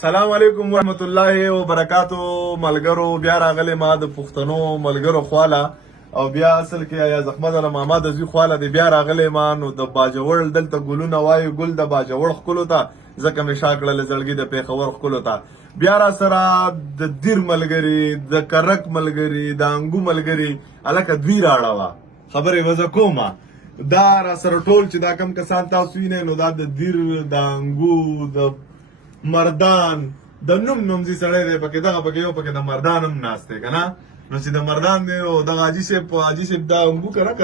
سلام علیکم ورحمت الله وبرکاتو. ملګرو بیا راغلی ما د پښتنو ملګرو خواله او بیا اصل کې یا زحمت الله ماما د زوی خواله دی بیا راغلی ما نو د باجوړ دلته ګلونه وایي ګل د باجوړ ښکلو ته ځکه مې شا کړله زړګي د پېښور ښکلو ته بیا را سره د دیر ملګري د کرک ملګري د انګو ملګري هلکه دوی راړه خبرې وزه کومه دا را سره ټول چې دا کم کسان تاسو وینئ نو دا د دیر د انګو د مردان د نوم زی سړی دی پکې دغه پکې یو پکې د مردان هم ناست دی که نه نو چې د مردان دی نو دغه حاجي صاحب دا انګو کرک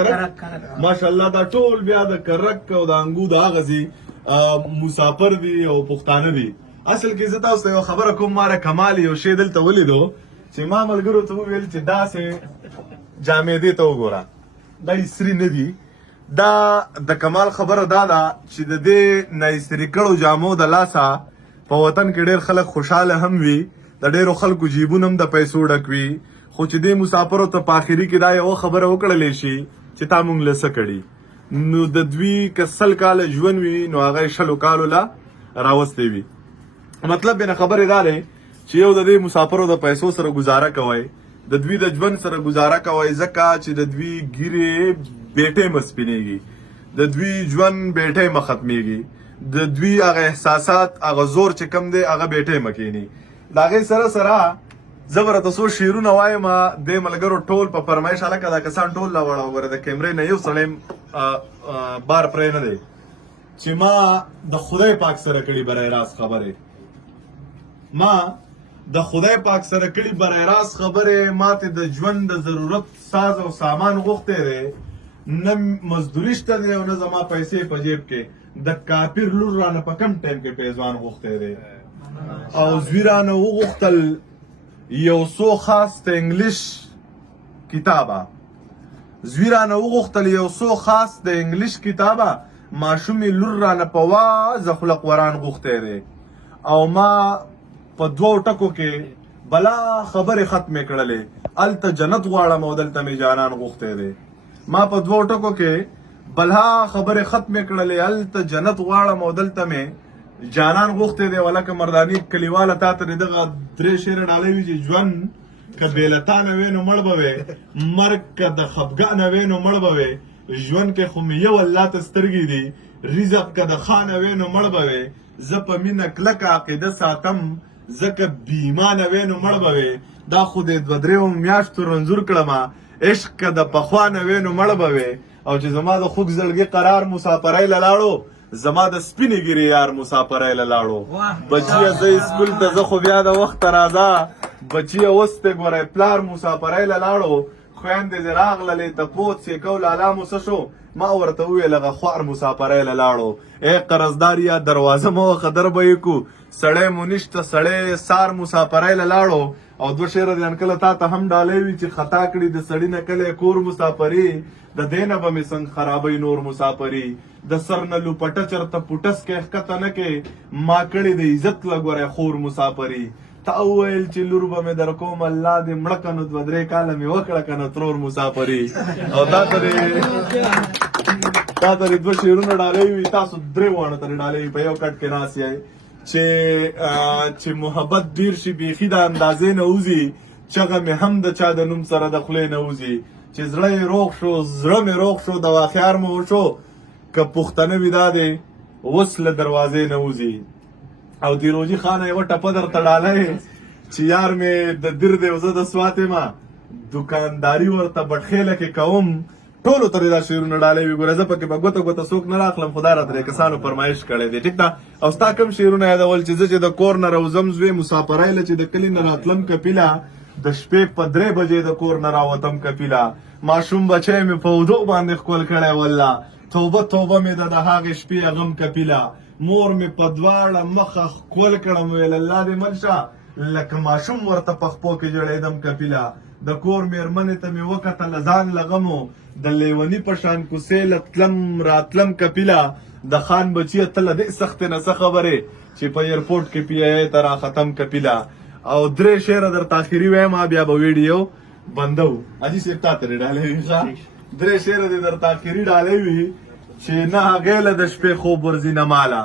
ماشاءالله دا ټول بیا د کرک او د انګو د هغه زی مسافر دي او پښتانه دي. اصل کې زه تاسو ته یو خبره کوم ماره کمال یو شی دلته ولیدو چې ما ملګرو ته وویل چې داسې جامې دې ته وګوره دا استري نه دي. دا د کمال خبره دا ده چې د دې نه استري کړو جامو د لاسه په وطن کې ډېر خلک خوشحاله هم وي د ډېرو خلکو جیبونه هم د پیسو ډک وي خو چې دې مسافرو ته په آخري کې دا یوه خبره وکړلی شي چې تا مونږ له څه کړي نو د دوی که 100 کاله ژوند وي نو هغه یې 100 کالو له راوستی وي. مطلب بینه خبرې دا دی چې یو د دې مسافرو د پیسو سره ګزاره کوئ د دوی د ژوند سره ګزاره کوئ ځکه چې د دوی ګیرې بیټې مه سپینېږي د دوی ژوند بیټې مه ختمېږي د دوی هغه احساسات هغه زور چې کم دی هغه بیټې مه کښېني د هغې سره سره زه به راته څو شعرونه وایم دې ملګرو ټول په فرمایش هلکه دا کسان ټول راوړه وګوره د کیمرې نه یو سړی بار پرې نه دی چې ما د خدای پاک سره کړي برای راست خبرې ما د خدای پاک سره کړي برای راست خبرې ما ته د ژوند د ضرورت ساز او سامان غوښتی دی نه مزدوري شته دی او نه زما پیسې په جیب کې د کافر لور رانه په کم ټایم کې پیزوان غوښتی دی او زوی رانه وغوښتل یو څو خاص د انګلیش کتابه زوی رانه وغوښتل یو څو خاص د انګلیش کتابه ماشومې لور رانه په وازه خوله قرآن غوښتی دی او ما په 2 ټکو کې بلا خبرې ختمې کړلې هلته جنت غواړم او دلته مې جانان غوښتی دی ما په 2 ټکو کې بلا خبرې ختمې کړلې هلته جنت غواړم او دلته مې جانان غوښتی دی ولکه مرداني کلیواله تا ته دغه 3 شعره ډالۍ وي چې ژوند که بې له تا نه وی نو مړ به وې مرګ که د خفګانه وی نو مړ به وې ژوند کې خو مې یو الله ته سترګې دي رزق که د خا نه وی نو مړ به وې زه په مینه کلکه عقیده ساتم ځکه بې ایمانه وی نو مړ به وې دا خو د 2-3 میاشتو رنځور کړمه عشق که د پخوا نه وی نو مړ به وې او چې زما د خوږ زړګي قرار مسافرۍ له لاړو زما د سپینې ګیرې یار مسافرۍ له لاړو بچیه زه سکول ته زه خو بیا د وخته راځه بچیه اوس ته ګورئ پلار مسافرۍ له لاړو خویندې دې راغللې تپوس یې کو لالا مو څه شو ما ورته وویل هغه خوار مسافرۍ له لاړو ای قرضدار یا دروازه مه وهه در به یې کو سړی مو نشته سړی سار مسافرۍ له لاړو او 2 شعره دې انکله تا ته هم ډالۍ وي چې خطا کړي د سړي نه کلی کور مسافري د دې نه به مې څنګه خرابوي نور مسافري د سر نه لوپټه چرته پوټس کې ښکته نه کې ما کړې د عزت له ګوری خور مسافري تا وویل چې لور به مې در کوم الله دې مړه که نو 2-3 کاله مې وکړه که نه ترور مسافري او تا ته دې 2 شعرونه ډالۍ وي تاسو 3 واړه ته ډالۍ وي په یو کټ کې ناست یئ چې محبت ډیر شي بیخي د اندازې نه وځي چغه مې هم د چا د نوم سره د خولې نه وځي چې زړه یې روغ شو زړه مې روغ شو دوا خیار مې وشو که پښتنه وي دا دی اوس له دروازې نه وځي او دیروجي خانه یوه ټپه درته ډالۍ چې یار مې د دیر دی او زه د سوات یم دوکانداري ورته بټخیله کې کوم ټولو ته دا شعرونه ډالۍ وي ګوره زه پکې به ګوته څوک نه راخلم خو دا را 3 کسانو فرمایش کړی دی ټیک ده او ستا کوم شعرونه یادول چې زه چې د کور نه راوځم زوی مسافرۍ له چې د کلي نه راتلم کپیله د شپې په 3 بجې د کور نه راوتم کپیله ماشوم بچی مې په اوږدو باندې ښکل کړی والله توبه توبه مې د هغې شپې غم کپیله مور مې په 2 مخه ښکل کړم ویل الله دې مل شه لکه ماشوم ورته په خپو کې جوړېدم کپیله د کور مېرمنې ته مې وکتل ځان له غمو د لیوني په شان کوڅې له تلم راتلم کپیله د خان بچیه ته له دې سختې نه څه خبرې چې په ایرپورټ کې پی آی ته راختم کپیله او 3 شعره درته آخري وایم بیا به ویډیو بندو حاجي صاحب تا ته ډالۍ وي ښه 3 شعره دې درته آخري ډالۍ وي چې نه هغې له د شپې خوب ورځي نه ماله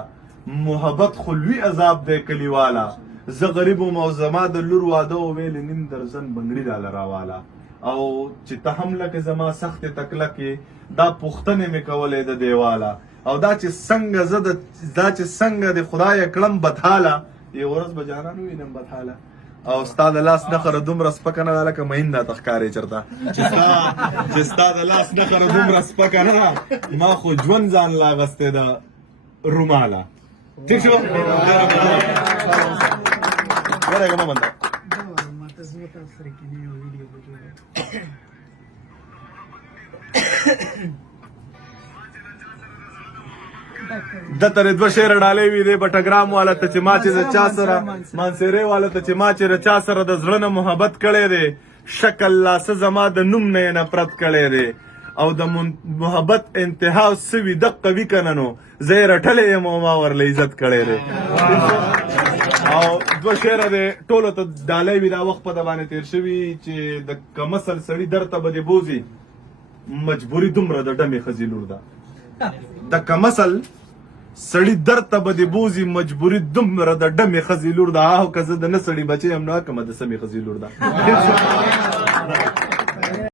محبت خو لوی عذاب دی کلیواله زه غریب وم او زما د لور واده و ویل نیم درزن بنګړي راله راواله او چې ته هم لکه زما سختې تکلکې دا پوښتنې مې کولې د دیواله او دا چې څنګه د خدای کړم بدحاله یو ورځ به جانان ووینم بدحاله او ستا د لاس نخره دومره سپکه نه ده لکه مین راته ښکارې چېرته چې ستا د لاس نخره دومره سپکه نه ده ما خو ژوند ځان لا اغوستی د روماله ٹھیک شو ورېږه مه بنده د ترې دوه شعره ډالۍ وي دی بټګرام والا ته چې ما چې د چا سره مانسیرې والا ته چې ما چې د چا سره د زړه نه محبت کړی دی شکل لا څه زما د نوم نه یې نفرت کړی دی او د محبت انتها سوي دقه وي که نه نو زه یې رټلی یم او ما ورله عزت کړی دی او دوه شعره دی ټولو ته ډالۍ وي دا وخت په ده باندې تېر شوي چې د کمسل سړي در ته به دې بوځي مجبوري دومره د ډمې ښځې لور ده د کمسل سړی در ته به دې بوځي مجبوري دومره د ډمې ښځې لور ده او که زه د نه سړي بچی یم نو کمه د سمې ښځې لور ده